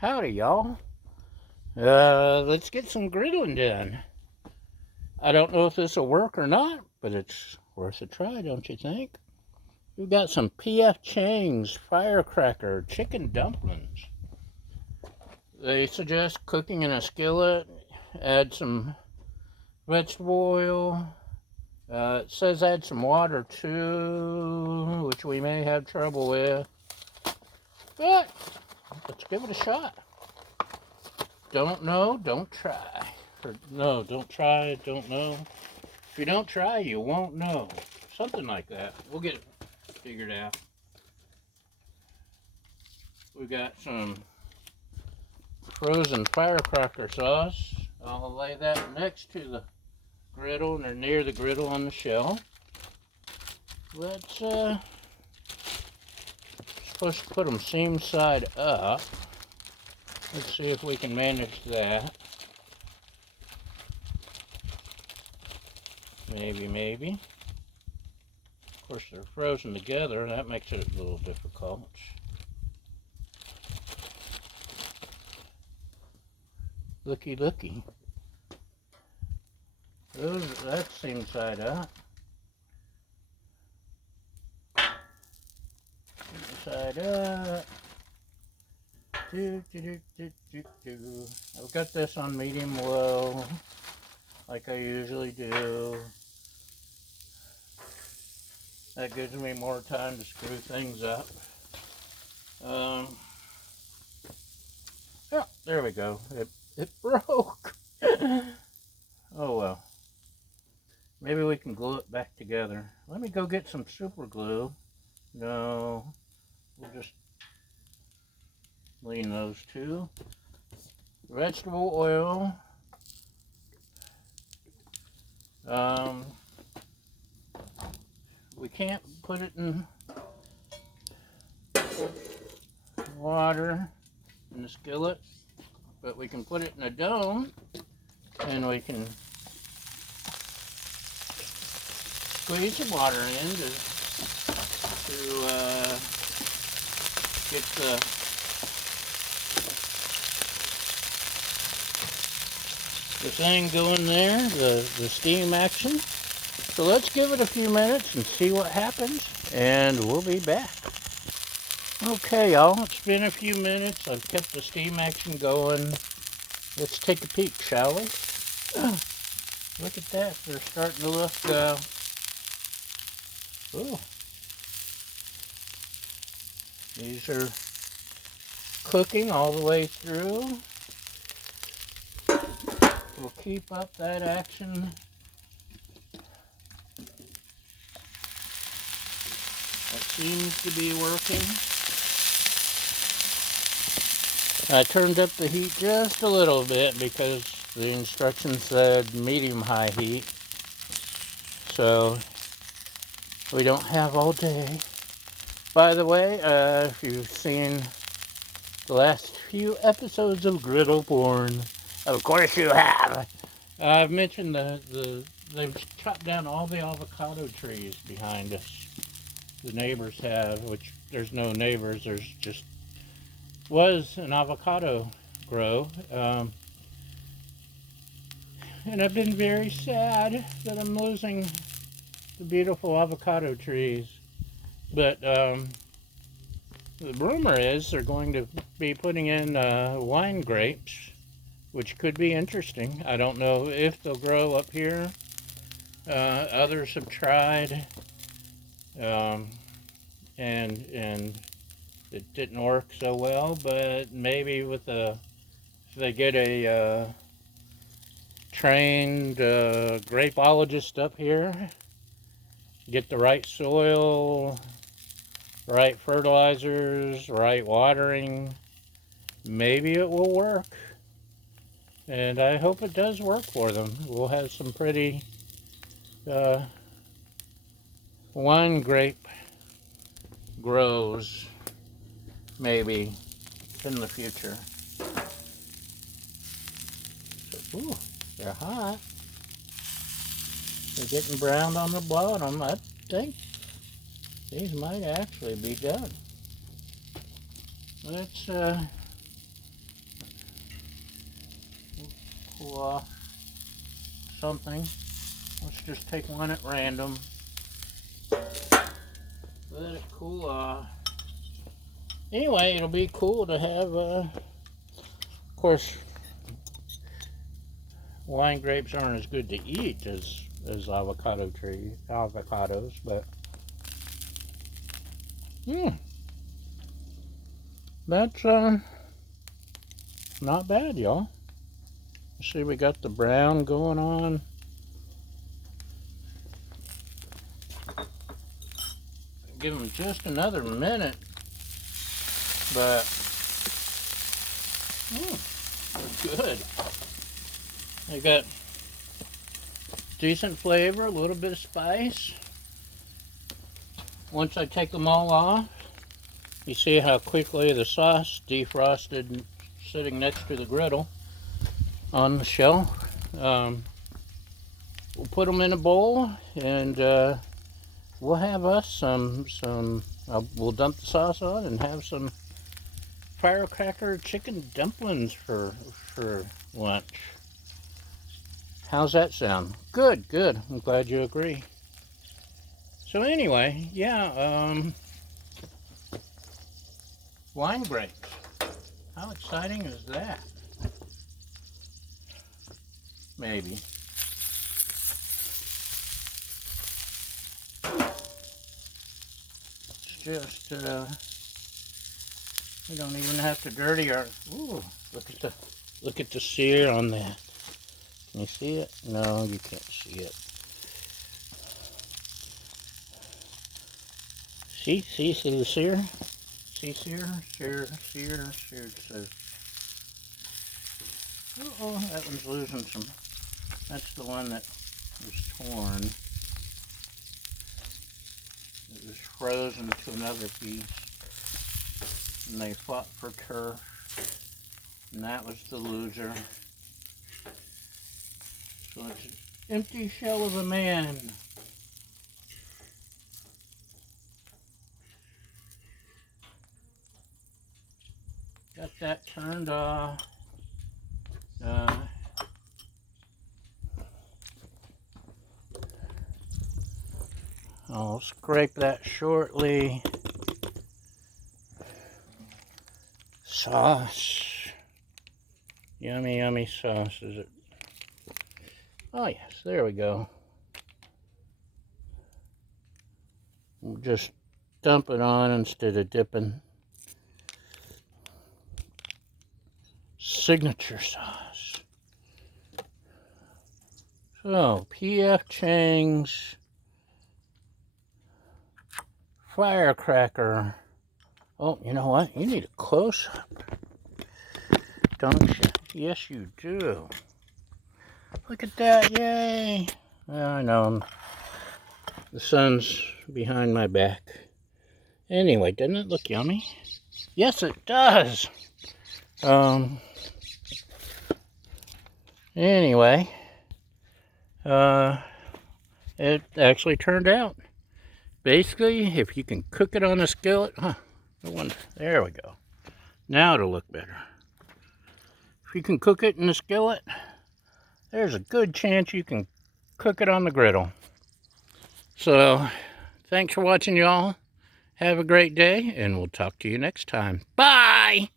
Howdy, y'all. Let's get some griddling done. I don't know if this will work or not, but it's worth a try, don't you think? We've got some P.F. Chang's Firecracker chicken dumplings. They suggest cooking in a skillet, add some vegetable oil. It says add some water too, which we may have trouble with. But let's give it a shot. Don't know, don't try. Or, no, don't try, don't know. If you don't try, you won't know. Something like that. We'll get it figured out. We got some frozen firecracker sauce. I'll lay that next to the griddle or near the griddle on the shelf. Let's supposed to put them seam side up. Let's see if we can manage that. Maybe. Of course, they're frozen together, and that makes it a little difficult. Looky. That's seam side up. Side up. I've got this on medium low, like I usually do. That gives me more time to screw things up. Yeah, there we go. It broke. Oh well. Maybe we can glue it back together. Let me go get some super glue. No, we'll just lean those two. Vegetable oil. We can't put it in water in the skillet, but we can put it in a dome, and we can squeeze some water in to get the thing going there, the steam action. So let's give it a few minutes and see what happens, and we'll be back. Okay, y'all, it's been a few minutes. I've kept the steam action going. Let's take a peek, shall we? Look at that. They're starting to look, ooh. These are cooking all the way through. We'll keep up that action. That seems to be working. I turned up the heat just a little bit because the instructions said medium-high heat. So we don't have all day. By the way, if you've seen the last few episodes of Griddle Porn, of course you have. I've mentioned they've chopped down all the avocado trees behind us. The neighbors have, which there's no neighbors, there's just was an avocado grow. And I've been very sad that I'm losing the beautiful avocado trees. But the rumor is they're going to be putting in wine grapes, which could be interesting. I don't know if they'll grow up here. Others have tried, and it didn't work so well. But maybe with if they get a trained grapeologist up here, get the right soil, right fertilizers, right watering, maybe it will work. And I hope it does work for them. We'll have some pretty wine grape grows maybe in the future. So, ooh, they're hot. They're getting browned on the bottom. I think these might actually be done. Let's cool off something. Let's just take one at random. Let it cool off. Anyway, it'll be cool to have, of course, wine grapes aren't as good to eat as avocados, but that's not bad, y'all. See, we got the brown going on. Give them just another minute, but they're good. They got decent flavor, a little bit of spice. Once I take them all off, you see how quickly the sauce defrosted sitting next to the griddle on the shelf. We'll put them in a bowl, and we'll have us we'll dump the sauce on and have some Firecracker chicken dumplings for lunch. How's that sound? Good, good. I'm glad you agree. So anyway, yeah, wine grapes. How exciting is that? Maybe. It's just, we don't even have to dirty our, ooh, look at the sear on that. Can you see it? No, you can't see it. See the sear? See sear? Sear. Uh-oh, that one's losing some. That's the one that was torn. It was frozen to another piece. And they fought for turf. And that was the loser. So it's an empty shell of a man. Got that turned off. I'll scrape that shortly. Sauce. Yummy, yummy sauce, is it? Oh yes, there we go. We'll just dump it on instead of dipping. Signature sauce. So, P.F. Chang's Firecracker. Oh, you know what? You need a close-up, don't you? Yes, you do. Look at that, yay! Well, I know the sun's behind my back. Anyway, doesn't it look yummy? Yes, it does! Anyway, it actually turned out. Basically, if you can cook it on a skillet, there we go. Now it'll look better. If you can cook it in a skillet, there's a good chance you can cook it on the griddle. So, thanks for watching, y'all. Have a great day, and we'll talk to you next time. Bye!